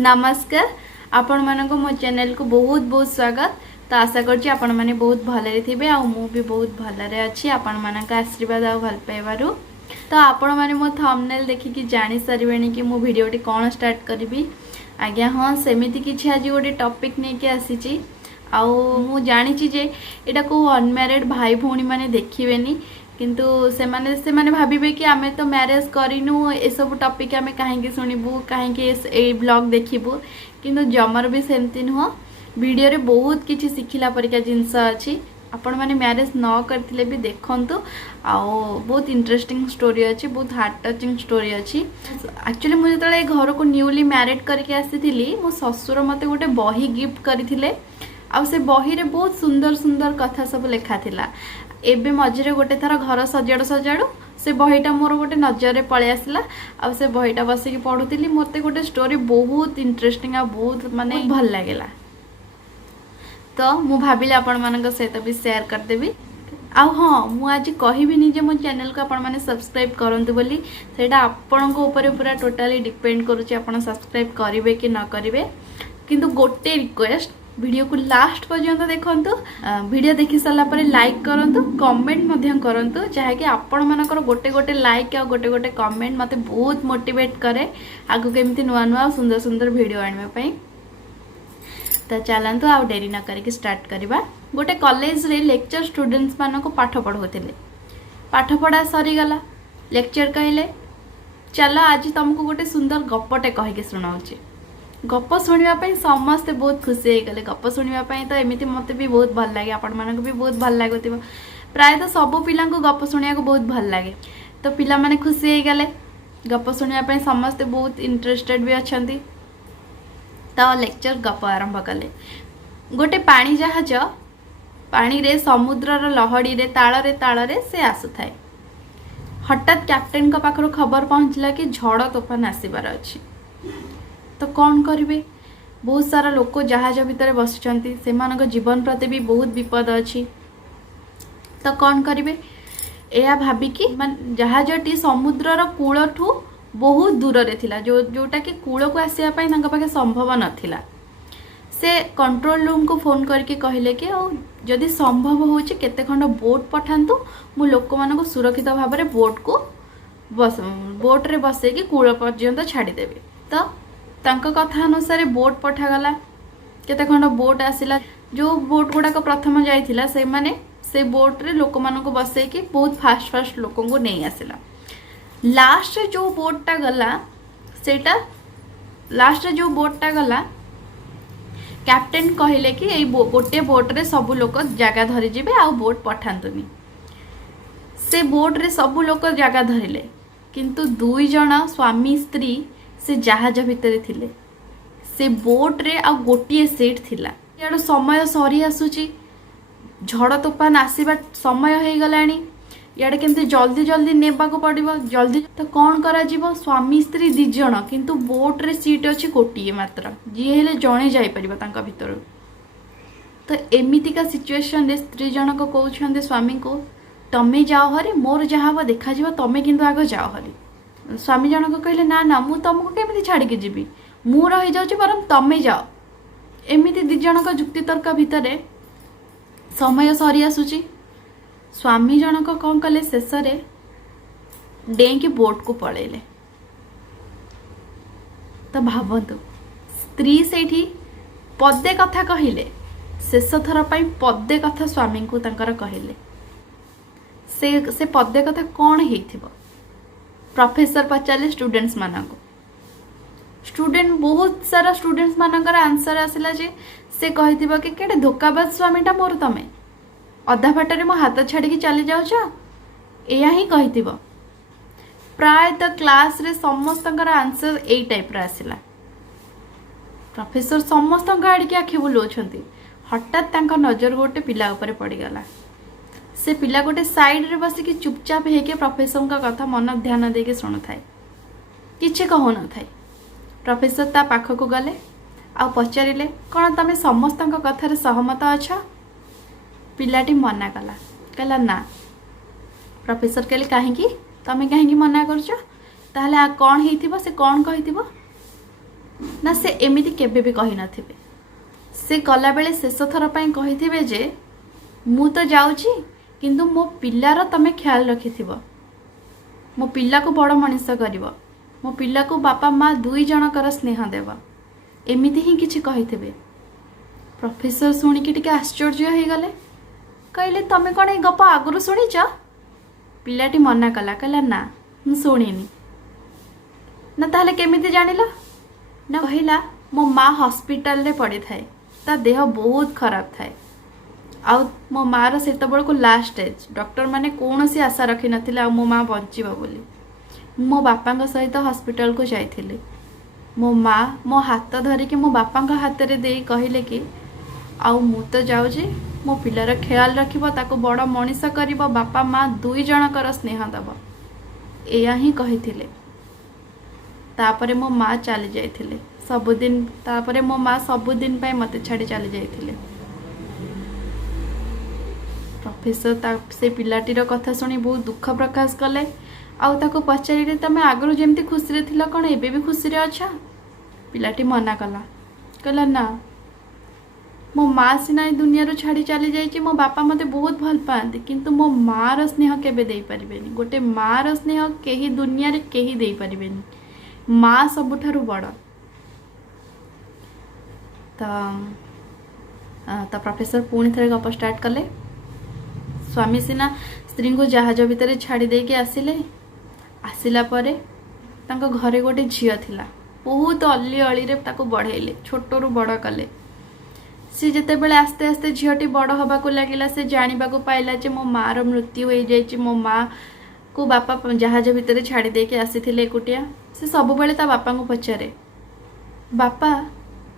नमस्कार आपण मानको मो चैनल को बहुत बहुत स्वागत। तो आशा करछि आपण माने बहुत भले थे आ मु भी बहुत भलरे अच्छी आपण मानक आशीर्वाद आ भल पाइबारु। तो आपण माने मो थंबनेल देखि कि जानि सरबेनी कि मो वीडियोटी कोन स्टार्ट करबी। आज्ञा हाँ सेमिति किछि आज गोटे टॉपिक नै के आसीछि आउ मु जानि छि जे एटा को अनमैरिड भाई भौणी माने देखिबेनी किंतु से माने भाबिबे कि आमे तो मैरिज करिनु ए सब टॉपिक आमे काहेकि सुनिबु काहेकि ए ब्लॉग देखिबु किंतु जमर भी सेमती नुह। वीडियो रे बहुत किछि सिखिला परिका जिंस अछि आपण माने मैरिज न करथिले भी देखंतु आउ बहुत इंटरेस्टिंग स्टोरी अछि बहुत हार्ट टचिंग स्टोरी अछि। एक्चुअली मु जतले घर को न्यूली मैरिड करके आसीथिली मो ससुर मते गोटे बही गिफ्ट करथिले आ से बही रे बहुत सुंदर सुंदर कथा सब लिखा थिला। एबे मझिरे गोटे थर घर सजाड़ू सजाड़ू से बहीटा मोर गोटे नजर रे पळे आसला आ से बहीटा बसिकी पढुतिली मते गोटे स्टोरी बहुत इंटरेस्टिंग आ बहुत माने भल लागेला। तो मु भाबिले आपण मानक सहित भी शेयर कर देबी। आ हाँ मु आज कहबिनी जे मो चैनल को आपण माने सब्सक्राइब करंतु बोली सेटा आपण को ऊपर पूरा टोटली डिपेंड करूची आपण सब्सक्राइब करिवे कि न करिवे। किंतु गोटे रिक्वेस्ट वीडियो को लास्ट पर्यंत देखंतु वीडियो देखि साला परे लाइक करंतु कमेंट मध्यम करंतु चाहे कि आपण मानकर गोटे गोटे लाइक आ गोटे गोटे कमेंट मते बहुत मोटिवेट करे आगु केमती नुआ नुआ सुंदर सुंदर वीडियो आनिबा पई। तो चलंतु आ डेरी न करके स्टार्ट करबा। गोटे कॉलेज रे लेक्चर स्टूडेंट्स मानको पाठ पढौथिले पाठ पढा सरी गला लेक्चर कहले चलो आज तुमको गोटे सुंदर गप्पटे कहि के सुनाउची। गप शुणा समस्ते बहुत खुशी हो गले। गप शुणा तो एमती मत भी बहुत भल लगे आपण मानक भी बहुत भल लगुव प्राय तो सब पिला गप शुणा बहुत भल लगे। तो पिला माने खुशी हो गले गप शुणा समस्ते बहुत इंटरेस्टेड भी अच्छा। तो लेक्चर गप आरंभ कले। गोटे पानी जहाज पानी रे समुद्रर लहड़ी रे ताଳରେ से आसुथाए। हठात कैप्टेन का पाखर खबर पहुंचला कि झड़ तोफान आसबार अच्छी। तो कौन करिवे बहुत सारा लोक जहाज भितर बसिचंती सेमानक जीवन प्रति भी बहुत विपद अच्छी। तो कौन करिवे एया भाबिकी जहाजटी समुद्रर कूलठू बहुत दूर रे थिला जोटा कि कूल को आसिया पई तांका पाखे संभव नथिला। से कंट्रोल रूम को फोन करके कहले कि जदि संभव होची केते खंड बोट पठांतु मु लोक मानको सुरक्षित भाव रे बोट रे बसे कि कूल पर्यंत छाड़ी देबे। तो तांका कथा अनुसार बोट पठागला केते खंड बोट आसिला। जो बोट गुड़ाक प्रथम जाइथिला से माने से बोट रे लोक मानको बसे कि बहुत फास्ट फास्ट लोकन को नहीं आसिला। लास्ट जो बोटटा गला सेटा लास्ट जो बोटटा गला कैप्टेन कहले कि ए गोटे बोट रे सब लोक जगह धरी जिबे आ बोट पठांतुनी। से बोट रे सब लोक जगह धरिले किंतु दुई जण स्वामी स्त्री से जहाज भितर थिले। से बोट रे आ गोटिए सीट थिला। याडो समय सरी आसुची झड़ तूफान आसीबा समय हो गलानी याडे केमते जल्दी जल्दी नेबा को पड़िबो जल्दी। तो कौन करा जीवो स्वामी स्त्री दी जण किंतु बोट रे सीट अछि गोटिए मात्र जी हेले जणे जाई परिबो तांका भितर। तो एमिति का सिचुएशन रे स्त्री जनक कहउछन्ते स्वामी को तमे जाओ हरी मोर जहाबो देखा जीवो तमे किंतु आगो जाओ हरी। स्वामी जनक कहले ना ना मु तुमको केमिति छाड़ी के जीवी मु रही जाउची परम तमे जाओ। एमिति दी जनक जुक्ति तर्क भितरे समय सरी आसुची। स्वामी जनक कौन कले शेष रे डेंकी बोट को पळेले। तो भावतु स्त्री सेठी पदे कथा कहिले शेष थर पई पदे कथा स्वामी को तांकर कहिले से पदे कथा कौन हेइथिबो। प्रोफेसर पचारे स्टूडेंट्स मानक स्टूडेंट बहुत सारा स्टूडेंट्स मानकर आंसर आसिला जे से कहिथिबो कि केडे धोकाबाज स्वामीटा मोर तमे अधा बाटरे मो हाथ छाड़ी चली जाउछ एया ही कहिथिबो। प्राय तो क्लास रे समस्तंकर आंसर एई टाइप रा आसिला। प्रोफेसर समस्तंक आड़िके आखि बुलोछंती। हठात तांका नजर गोटे पिला ऊपर पड़ी गला। से पिला गोटे साइड रे बसिकी चुपचाप हेके प्रोफेसर का कथा मन ध्यान देके सुनु थाए किछि कहू न थाए। प्रोफेसर ता पाख को गले आ पचारिले कौन तमे समस्त कथार सहमत अच्छा। पिलाटी मना कला कहला ना। प्रोफेसर कहले कहीं तमे कहीं मना करछ ताहले कौन हेइथिबो से कौन कहिथिबो। ना से एमिति केबे भी कही नथिबे। से गला बेले शेष थर पई कहिथिबे जे मु तो जाउची किंतु मो पिल्लार तमे ख्याल रखिथिबो, मो पिल्ला को बड़ मनीष करिवो, मो पिल्ला को बापा माँ दुई जनकर स्नेह देव, एमिति ही किछि कहिथिबे। प्रोफेसर शुणिकी टिके आश्चर्य हो गले, कहले तमे कौन गप आगुरी शुणीच? पिलाटी मना कला, कहला ना मु शुणिनी। ना ताहले केमिति जानिल? ना कहला मो माँ हॉस्पिटल रे पड़ी थाए, ता देह बहुत खराब थाए, आउ मो माँ सेत बेल को लास्ट स्टेज, डॉक्टर माने कौन सी आशा रखी नथिले मो माँ बंचीबो बोली। मो बापा सहित हॉस्पिटल को जाइथिले। मो माँ मो हाथ धरिकी मो बापा हाथ रे दे कहले कि आउ मु तो जाऊँगी, मो पिलार ख्याल रखिबो, ताको बड़ मनीष करिबो, बापा माँ दुई जनकर स्नेह दब, एया ही कहिथिले। तापरे मो माँ चली जाइथिले सबुदिन, तापरे मो माँ सबुदिन पाई मते छाड़ी चली जाइथिले। प्रोफेसर से पिलाटीर कथा सुनी बहुत दुख प्रकाश कले, आउ ताको पचारिले तमे आगरु जेमती खुशी रे थिला कोन एबे भी खुशी रे अछ? पिलाटी मना कला, कहला ना मो माँ सीना दुनिया रू छाड़ी चली जाइए, मो बापा मते बहुत भल पाते, किंतु मो माँ रो स्नेह केबे दे परिबेनी। गोटे माँ रो स्नेह केही दुनिया रे केही दे परिबेनी, माँ सबुठारु बड़। तो प्रोफेसर पुणी थे गप स्टार्ट कले। स्वामी सीना स्त्री को जहाज भितर छाड़ी देके आसिले। आसिला परे तांको घरे गोटे झियो थिला, बहुत अली अली रे ताको बढ़ेले, छोटरू बड़ कले। सी जिते बेले आस्ते आस्ते झीटी बड़ हवा को लगिला, से जानिबा को पाइला जे मो माँ रो मृत्यु हो जाइए, मो माँ को बापा जहाज भितर छाड़ी देके आसीथिले एकुटिया। से सब बेले ता बापा को पचारे, बापा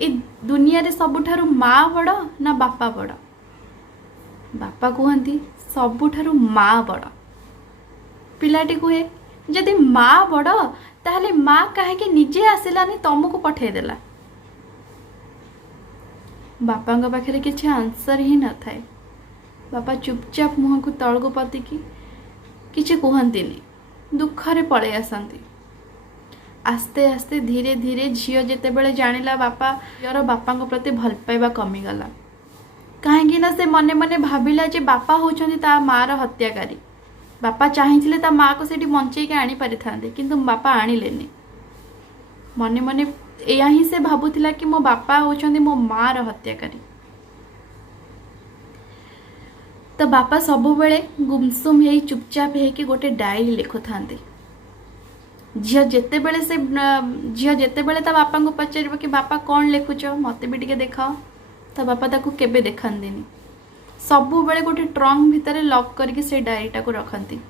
ए दुनिया रे सबुठारु माँ बड़ ना बापा बड़? बापा कहती सबुठारु माँ बड़। पिलाटी कहे जदि माँ बड़ ताहले माँ काहे निजे आसिलानी तुमको पठेदेला? बापा पाखे किसी आंसर ही न थाए। बापा चुपचाप मुह को तल को पतिकी किसी कहती, दुखरे पलि आसती। आस्ते आस्ते धीरे धीरे झील जिते बड़े जानिला बापा झीर बापा प्रति भल पाइबा कमीगला। कहीं से मने मने भाविला जे बापा होचंदी ता माँ रो हत्याकारी। बापा चाहिए ता माँ को सेठी बंचेक आनी पारि थांते, किंतु बापा आनिलेनी। मने मने एया ही से भाबुथिला कि मो बापा होचंदी मो माँ रो हत्याकारी। तो बापा सबु बेले गुमसुम हे चुपचाप हे कि गोटे डायरी लिखु थांते। झील जेते बेले से झील जेते बेले ता बापा को पचारिबो कि बापा कौन लिखुच, मते भी टिके देखाओ, ता बापा ताकू केबे देखांदेनी। सबु बेले गोटे ट्रंक भितर लॉक करके से डायरीटा को रखती।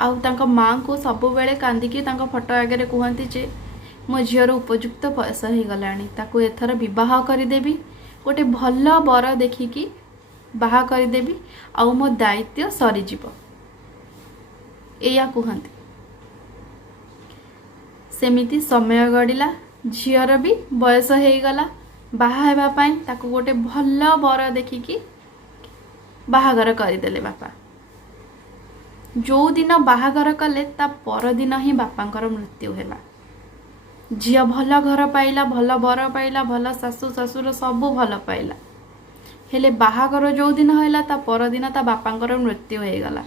आउ तांका माँ को सबु बेले कांदिकी तांका फोटो आगे कहती जे मो झीर उपयुक्त बयस हो गलानी, ताकू एथर विवाह करदेवी, गोटे भल बर देखिकी बाहा करदेवी, आउ मो दायित्व सरीजिव, एया कहती। सेमिति समय गड़िला, झीर भी बयस हो गला बाहा हेबा पाई, ताकू गोटे भल बर देखिकी बाहागर करदेले बापा। जो दिन बाहागर कले ता पर दिन ही बापांकर मृत्यु हैला। झील भल घर पाइला, भल बर पाइला, भल शाशु शशुर सबू भल पाइला, हेले बाहागर जो दिन हैला ता पर दिन ता बापांकर मृत्यु हो गला।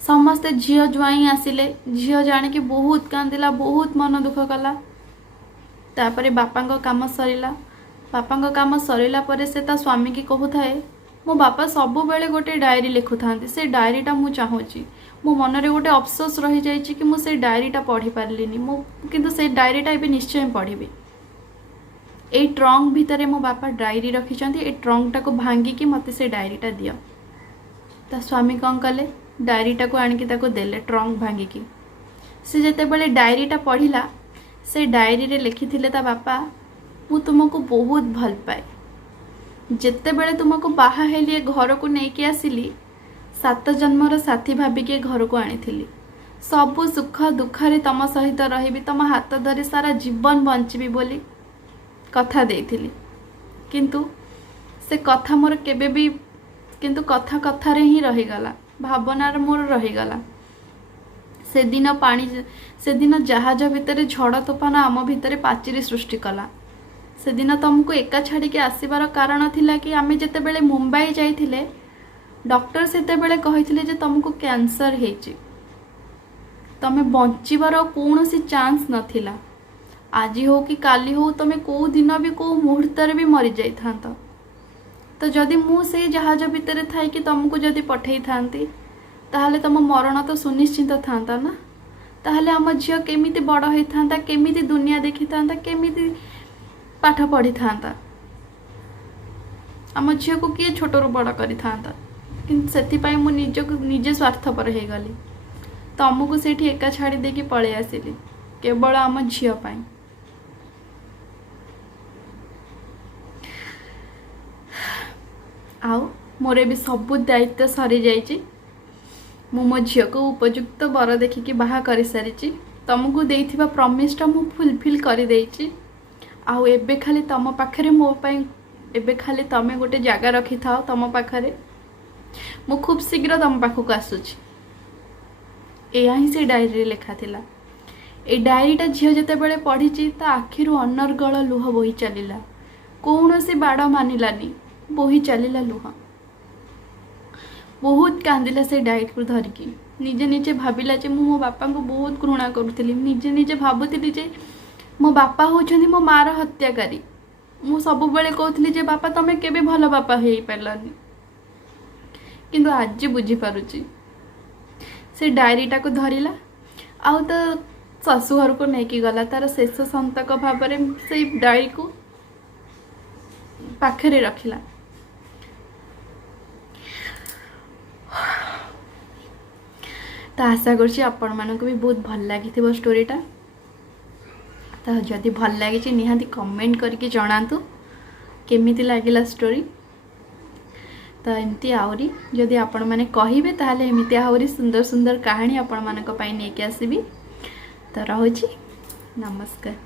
समस्ते झील ज्वाई आसिले। झील जानिकी बहुत कांदिला, बहुत मन दुख कला। तापरे बापांको काम सरिला। बापांको काम सरिला परे से ता स्वामी की कहूथाए, मो बापा सबु बेले गोटे डायरी लिखु थांती, से डायरीटा मु चाहूची। मो मनरे गोटे अफसोस रही जाइछि कि मु से डायरीटा पढ़ी पारलिनी, मु किंतु से डायरीटा एबे निश्चय पढ़िबी। ए ट्रंक भितरे मो बापा डायरी रखिछंती, ए ट्रंकटा को भांगी कि मते से डायरीटा दियो। ता स्वामी कौन कले, डायरीटा को आनिकी ताको देले ट्रंक भांगी की। से जेते बेले डायरीटा पढ़िला, से डायरी रे लिखिथिले ता बापा, मु तुमको बहुत भल पाए। जेते बेले तुमको बाहा हेली घर को नेकी आसिली, 7 जन्मर साथी भाबिके घर को आनी। सबु सुख दुखरे तम सहित रही, तम हाथ धरी सारा जीवन बंचबी बोली कथा देइथिली। किंतु से कथा मोर केबे भी किंतु कथा कथारे ही रहीगला, भावनार मोर रहीगला। सेदिन जहाज भितर झड़ तोफान आम भितर पाचेरी सृष्टि कला। सेदिन तुमको एका छाड़ी आसबार कारण थिला कि आमे जेतेबेले मुंबई जाइथिले डॉक्टर सेतेबेले कहिथिले जे तुमको कैंसर हेछि, तमे बंचिबार कौनसी चांस नथिला। आज हो कि काली हो तमे को दिन भी को मुहूर्त भी मरी जाई थांता। तो जदि मु से जहाज भितर थाई कि तुमको जदि पठेई थांती ताहले तुम मरण तो सुनिश्चित थांता ना। ताहले आम झियो केमिति बड़ होई थांता, केमिति दुनिया देखी थांता, केमिति पाठ पढ़ी थांता, आम झियो को किए छोटरू बड़ करी थांता। किंतु सेथिपाई मु निजे स्वार्थपर हो गली, तुमको सेठी एका छाड़ी देकी पळे आसिली केवल आम झियो पाई। आउ मोर भी सबू दायित्व सरी जाइए। मो झील को उपयुक्त बर देखिकी बाहा कर सारी। तुमको देइथिबा प्रॉमिसटा मु फुलफिल कर देइछि। आउ एबे खाली तुम पाखरे मो पाई एबे खाली तमे गोटे जगह रखी थाओ तुम पाखरे। मु खूब शीघ्र तुम पाखक आसुछि। एया ही से डायरी लेखा थिला। ए डायरीटा झील जेतेबेले पढ़ी ता आखिरु अनर्गल लुह बोही चलिला। कौनसी बाड़ मानिलानी, बोही चलिला लुह। बहुत कांदिला से डायरी को धरिकी। निजे निजे भाविला जे मो बापा को बहुत घृणा करुथिली। निजे निजे भाबुथिली जे मो बापा होछन्ती मो मार हत्याकारी। मु सब बेले कहूथली जे बापा तमे केबे भलो बापा हेई पारलानी। किंतु आज बुझी पारुची। से डायरीटा को धरिला आउ तो शाशुघर को नेकी गला। तार शेष संतक भाव से डायरी को पाखरे रखिला। तो आशा करछि आपण मानको भी बहुत भल लागिथिबो स्टोरीटा। तो जदि भल लगी निहाती कमेंट करके जनातु केमिति लागिला स्टोरी। तो एमती आहरी जदि आपण माने कहिबे ताहले एमती आहरी सुंदर सुंदर कहानी आपण मानक पई नेकी आसीबी। तो रहुछि नमस्कार।